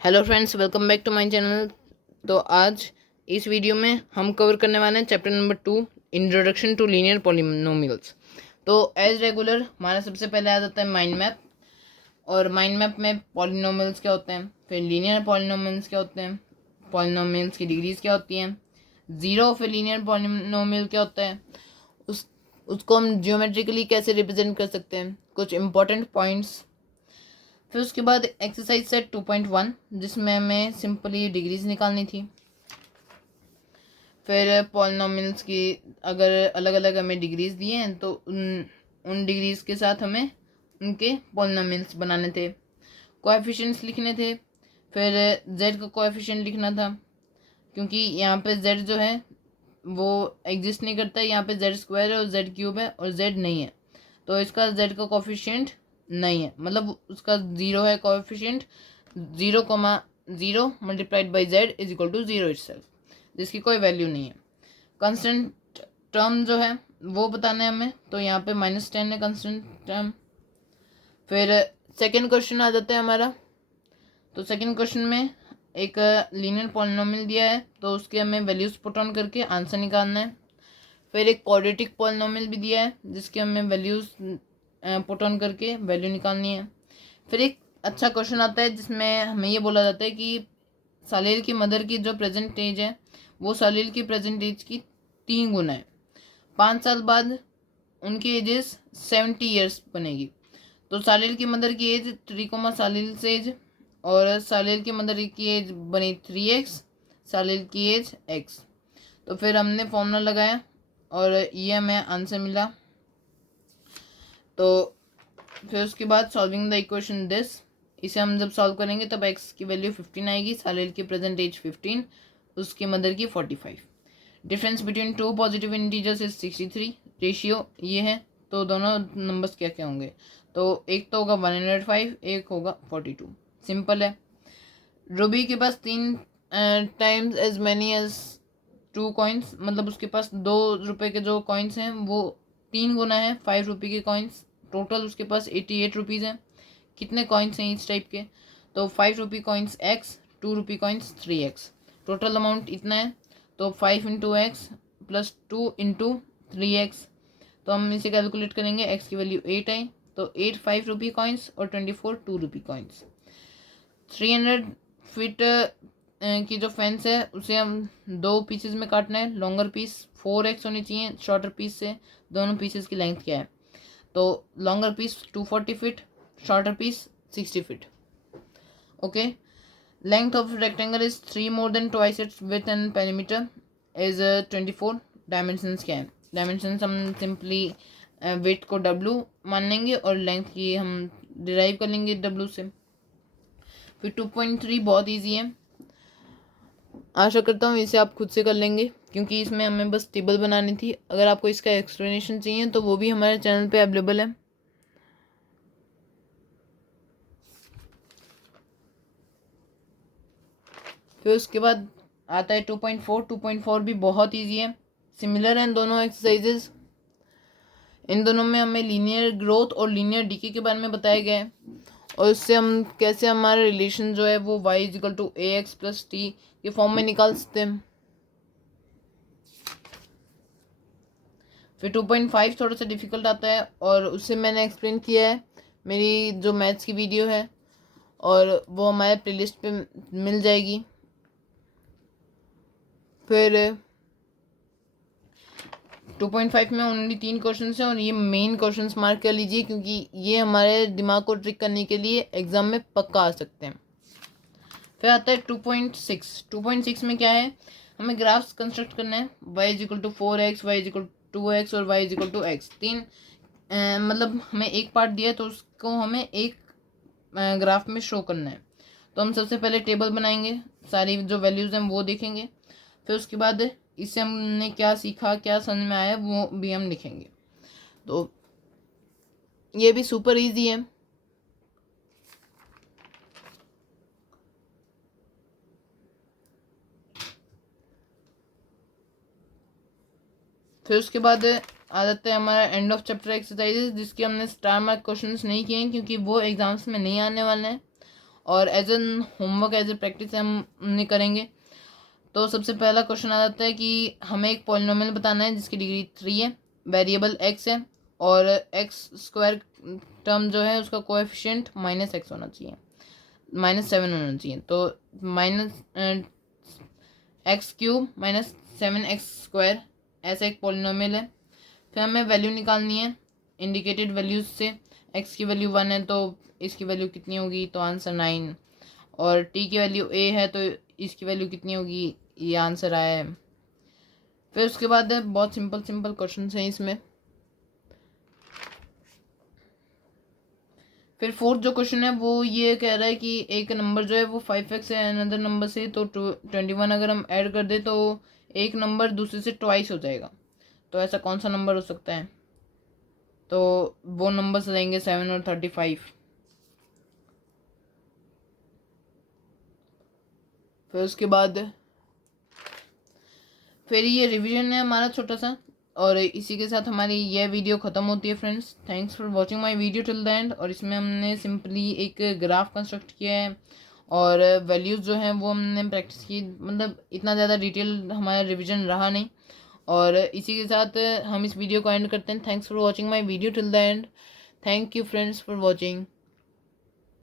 Hello friends, welcome back to my channel. तो आज इस वीडियो में हम कवर करने वाले हैं chapter number 2, introduction to linear polynomials. तो एज रेगुलर हमारा सबसे पहले आ जाता है माइंड मैप। और माइंड मैप में पॉलिनोमियल्स क्या होते हैं, फिर लीनियर पॉलिनोमियल्स क्या होते हैं, पॉलिनोमियल्स की डिग्रीज क्या होती हैं, zero of a linear polynomial क्या होता है, उसको हम जियोमेट्रिकली कैसे रिप्रेजेंट कर सकते हैं, कुछ इंपॉर्टेंट पॉइंट्स। फिर उसके बाद एक्सरसाइज सेट 2.1 जिसमें हमें सिंपली डिग्रीज निकालनी थी। फिर पॉलिनोमियल्स की अगर अलग अलग हमें डिग्रीज दिए हैं तो उन डिग्रीज के साथ हमें उनके पॉलिनोमियल्स बनाने थे, कोएफिशिएंट्स लिखने थे। फिर z का कोएफिशिएंट लिखना था, क्योंकि यहाँ पे z जो है वो एग्जिस्ट नहीं करता है। यहाँ पे z स्क्वायर है और z क्यूब है और z नहीं है, तो इसका z का कोएफिशिएंट नहीं है, मतलब उसका ज़ीरो है coefficient. 0,0 multiplied by z is equal to zero itself, जिसकी कोई वैल्यू नहीं है। कांस्टेंट टर्म जो है वो बताना है हमें, तो यहाँ पे -10 है कांस्टेंट टर्म। फिर सेकंड क्वेश्चन आ जाता है हमारा। तो सेकंड क्वेश्चन में एक लीनियर पॉलिनोमियल दिया है, तो उसके हमें वैल्यूज पुट ऑन करके आंसर निकालना है। फिर एक क्वाड्रेटिक पॉलिनोमियल भी दिया है, जिसके हमें वैल्यूज पुट ऑन करके वैल्यू निकालनी है। फिर एक अच्छा क्वेश्चन आता है जिसमें हमें ये बोला जाता है कि सालेल की मदर की जो प्रेजेंट एज है वो सालेल की प्रेजेंट एज की 3 गुना है। 5 साल बाद उनकी एजेस 70 ईयर्स बनेगी। तो सालेल की मदर की एज 3, सालेल से एज, और सालेल की मदर की एज बनी 3x, सालेल की एज x। तो फिर हमने फॉर्मूला लगाया और ये हमें आंसर मिला। तो फिर उसके बाद सॉल्विंग द इक्वेशन दिस, इसे हम जब सॉल्व करेंगे तब x की वैल्यू 15 आएगी, सालेल की प्रेजेंट एज 15, उसकी मदर की 45। Difference between two positive integers is 63। Ratio ये है, तो दोनों नंबर्स क्या क्या होंगे, तो एक तो होगा 105, एक होगा 42। सिंपल है। रूबी के पास 3 times as many as 2 coins, मतलब उसके पास 2 रुपये के जो कॉइन्स हैं वो 3 गुना है 5 रुपये के कॉइन्स। टोटल उसके पास 88 रुपीज़ हैं। कितने कॉइन्स हैं इस टाइप के, तो 5 rupee coins x, 2 rupee coins 3x, total amount इतना है। तो 5 into x plus 2 into 3x, तो हम इसे कैलकुलेट करेंगे। एक्स की वैल्यू 8 है, तो 8 5 रुपी कॉइन्स और 24 2 रुपी कॉइन्स। 300 फीट की जो फेंस है उसे हम 2 पीसेस में काटना है। लॉन्गर पीस 4x होनी चाहिए शॉर्टर पीस से। दोनों पीसेस की लेंथ क्या है, तो longer piece 240 feet, shorter piece 60 feet. Okay, length of rectangle is 3 more than twice its width and perimeter is 24। Dimensions क्या है, डायमेंशंस हम सिंपली विड्थ को w मान लेंगे और लेंथ की हम डिराइव कर लेंगे w से। फिर 2.3 बहुत ईजी है, आशा करता हूँ इसे आप खुद से कर लेंगे, क्योंकि इसमें हमें बस टेबल बनानी थी। अगर आपको इसका एक्सप्लेनेशन चाहिए तो वो भी हमारे चैनल पे अवेलेबल है। फिर उसके बाद आता है 2.4। 2.4 भी बहुत ईजी है, सिमिलर हैं दोनों एक्सरसाइजेज। इन दोनों में हमें लीनियर ग्रोथ और लीनियर डीके के बारे में बताया गया है, और इससे हम कैसे हमारा रिलेशन जो है वो y is equal to A X plus T के फॉर्म में निकाल सकते हैं। फिर 2.5 थोड़ा सा डिफिकल्ट आता है, और उससे मैंने एक्सप्लेन किया है मेरी जो मैथ्स की वीडियो है, और वो हमारे प्लेलिस्ट पे मिल जाएगी। फिर 2.5 में ओनली 3 क्वेश्चन हैं, और ये मेन क्वेश्चन मार्क कर लीजिए, क्योंकि ये हमारे दिमाग को ट्रिक करने के लिए एग्जाम में पक्का आ सकते हैं। फिर आता है 2.6। 2.6 में क्या है, हमें ग्राफ्स कंस्ट्रक्ट करना है। y is equal to 4x, y is equal to 2x और y इजिकल टू x। मतलब हमें एक पार्ट दिया है तो उसको हमें एक ग्राफ में शो करना है। तो हम सबसे पहले टेबल बनाएंगे, सारी जो वैल्यूज़ हैं वो देखेंगे। फिर उसके बाद इससे हमने क्या सीखा, क्या समझ में आया, वो भी हम लिखेंगे। तो ये भी सुपर इजी है। फिर उसके बाद आ जाता है हमारा एंड ऑफ चैप्टर एक्सरसाइजेज, जिसके हमने स्टार मार्क क्वेश्चंस नहीं किए हैं, क्योंकि वो एग्जाम्स में नहीं आने वाले हैं। और as an homework as a practice हम करेंगे। तो सबसे पहला क्वेश्चन आ जाता है कि हमें एक पॉलिनोमियल बताना है जिसकी डिग्री 3 है, वेरिएबल x है और एक्स स्क्वायर टर्म जो है उसका कोएफिशिएंट -x होना चाहिए, -7 होना चाहिए। तो -x³ -7x² ऐसा एक पॉलिनोमियल है। फिर हमें वैल्यू निकालनी है इंडिकेटेड वैल्यूज से। x की वैल्यू 1 है तो इसकी वैल्यू कितनी होगी, तो आंसर 9। और t की वैल्यू a है तो इसकी वैल्यू कितनी होगी, ये आंसर आया है। फिर उसके बाद बहुत सिंपल क्वेश्चन हैं इसमें। फिर फोर्थ जो क्वेश्चन है वो ये कह रहा है कि एक नंबर जो है वो 5x है अनदर नंबर से, तो 21 अगर हम ऐड कर दें तो एक नंबर दूसरे से ट्वाइस हो जाएगा। तो ऐसा कौन सा नंबर हो सकता है, तो वो नंबर्स रहेंगे 7 और 35। फिर उसके बाद फिर ये रिवीजन है हमारा छोटा सा, और इसी के साथ हमारी यह वीडियो ख़त्म होती है friends. Thanks for watching my video till the end. और इसमें हमने सिंपली एक ग्राफ कंस्ट्रक्ट किया है और वैल्यूज़ जो हैं वो हमने प्रैक्टिस की, मतलब इतना ज़्यादा डिटेल हमारा रिवीजन रहा नहीं। और इसी के साथ हम इस वीडियो को एंड करते हैं। Thanks for watching my video till the end. Thank you friends for watching.